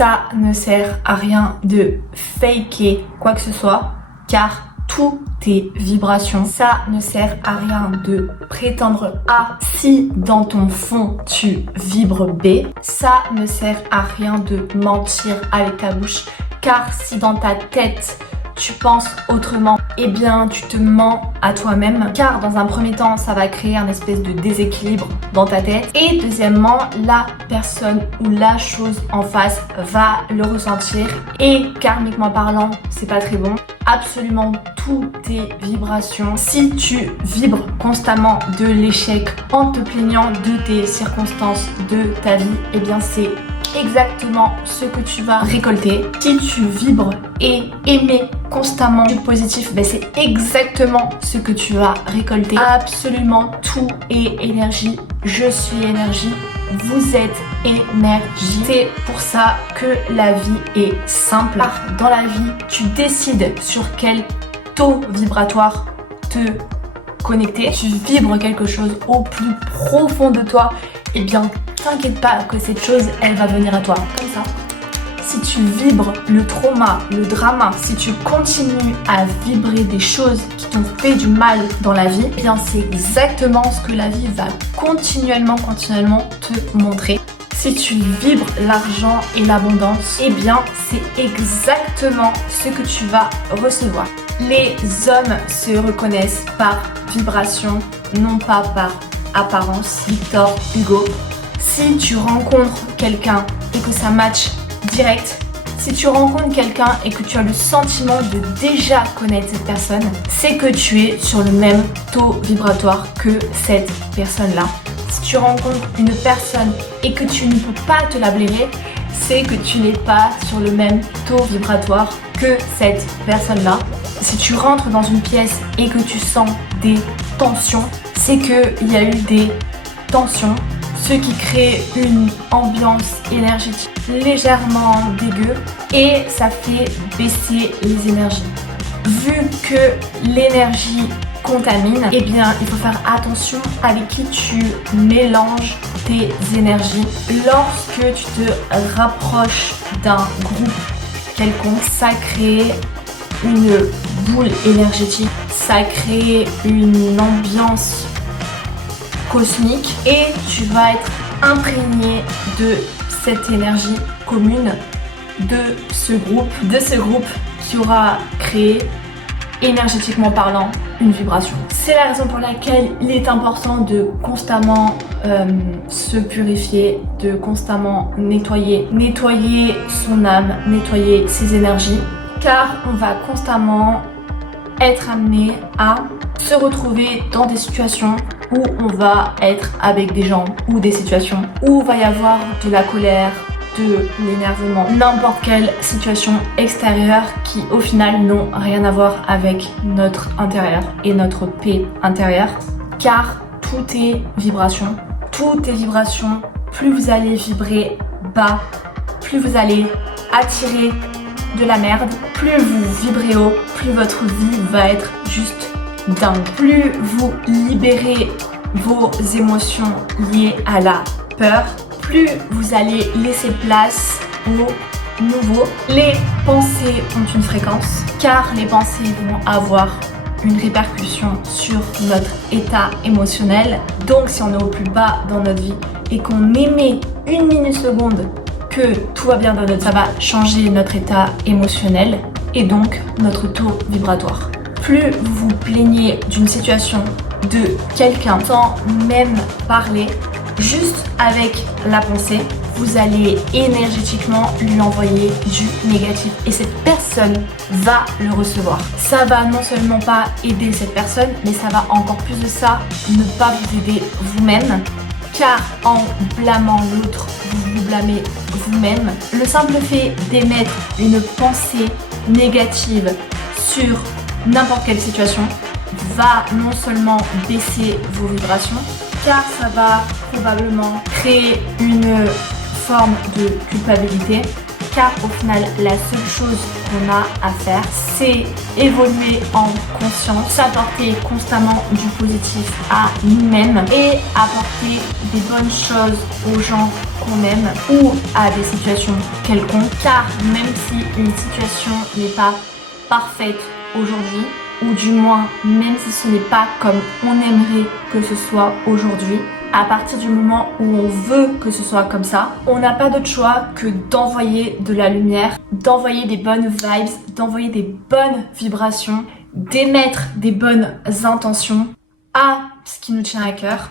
Ça ne sert à rien de faker quoi que ce soit, car tout est vibration. Ça ne sert à rien de prétendre A si dans ton fond tu vibres B. Ça ne sert à rien de mentir avec ta bouche, car si dans ta tête tu penses autrement, eh bien tu te mens à toi-même, car dans un premier temps ça va créer un espèce de déséquilibre dans ta tête, et deuxièmement la personne ou la chose en face va le ressentir, et karmiquement parlant c'est pas très bon. Absolument tout est vibration. Si tu vibres constamment de l'échec en te plaignant de tes circonstances, de ta vie, eh bien c'est exactement ce que tu vas récolter. Si tu vibres et aimer constamment du positif, ben c'est exactement ce que tu vas récolter. Absolument tout est énergie. Je suis énergie. Vous êtes énergie. C'est pour ça que la vie est simple. Car dans la vie, tu décides sur quel taux vibratoire te connecter. Tu vibres quelque chose au plus profond de toi, eh bien t'inquiète pas que cette chose elle va venir à toi comme ça. Si tu vibres le trauma, le drama, si tu continues à vibrer des choses qui t'ont fait du mal dans la vie, eh bien c'est exactement ce que la vie va continuellement te montrer. Si tu vibres l'argent et l'abondance, eh bien c'est exactement ce que tu vas recevoir. Les hommes se reconnaissent par vibration, non pas par apparence. Victor Hugo. Si tu rencontres quelqu'un et que ça match direct, si tu rencontres quelqu'un et que tu as le sentiment de déjà connaître cette personne, c'est que tu es sur le même taux vibratoire que cette personne-là. Si tu rencontres une personne et que tu ne peux pas te la blairer, c'est que tu n'es pas sur le même taux vibratoire que cette personne-là. Si tu rentres dans une pièce et que tu sens des tensions, c'est qu'il y a eu des tensions, ce qui crée une ambiance énergétique légèrement dégueu et ça fait baisser les énergies. Vu que l'énergie contamine, eh bien il faut faire attention avec qui tu mélanges tes énergies. Lorsque tu te rapproches d'un groupe quelconque, ça crée une boule énergétique, ça crée une ambiance cosmique et tu vas être imprégné de cette énergie commune de ce groupe qui aura créé, énergétiquement parlant, une vibration. C'est la raison pour laquelle il est important de constamment se purifier, de constamment nettoyer son âme, nettoyer ses énergies, car on va constamment être amené à se retrouver dans des situations où on va être avec des gens ou des situations où il va y avoir de la colère, de l'énervement, n'importe quelle situation extérieure qui au final n'ont rien à voir avec notre intérieur et notre paix intérieure, car tout est vibration. Tout est vibration. Plus vous allez vibrer bas, plus vous allez attirer de la merde. Plus vous vibrez haut, plus votre vie va être juste dingue. Plus vous libérez vos émotions liées à la peur, plus vous allez laisser place au nouveau. Les pensées ont une fréquence, car les pensées vont avoir une répercussion sur notre état émotionnel. Donc si on est au plus bas dans notre vie et qu'on émet une mini-seconde que tout va bien dans notre vie, ça va changer notre état émotionnel et donc notre taux vibratoire. Plus vous vous plaignez d'une situation de quelqu'un sans même parler, juste avec la pensée, vous allez énergétiquement lui envoyer du négatif et cette personne va le recevoir. Ça va non seulement pas aider cette personne, mais ça va encore plus de ça ne pas vous aider vous-même, car en blâmant l'autre, vous vous blâmez vous-même. Le simple fait d'émettre une pensée négative sur n'importe quelle situation va non seulement baisser vos vibrations, car ça va probablement créer une forme de culpabilité car au final, la seule chose qu'on a à faire, c'est évoluer en conscience, apporter constamment du positif à nous-mêmes et apporter des bonnes choses aux gens qu'on aime ou à des situations quelconques, car même si une situation n'est pas parfaite aujourd'hui, ou du moins même si ce n'est pas comme on aimerait que ce soit aujourd'hui, à partir du moment où on veut que ce soit comme ça, on n'a pas d'autre choix que d'envoyer de la lumière, d'envoyer des bonnes vibes, d'envoyer des bonnes vibrations, d'émettre des bonnes intentions à ce qui nous tient à cœur.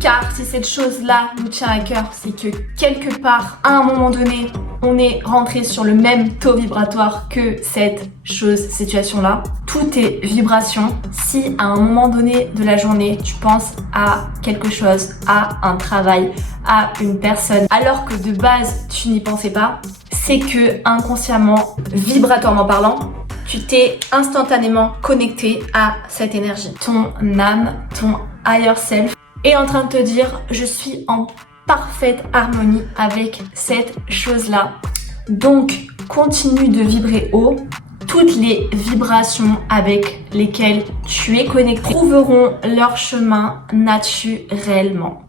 Car si cette chose-là nous tient à cœur, c'est que quelque part, à un moment donné, on est rentré sur le même taux vibratoire que cette situation-là. Tout est vibration. Si à un moment donné de la journée, tu penses à quelque chose, à un travail, à une personne, alors que de base, tu n'y pensais pas, c'est que inconsciemment, vibratoirement parlant, tu t'es instantanément connecté à cette énergie. Ton âme, ton higher self, est en train de te dire je suis en parfaite harmonie avec cette chose-là. Donc continue de vibrer haut. Toutes les vibrations avec lesquelles tu es connecté trouveront leur chemin naturellement.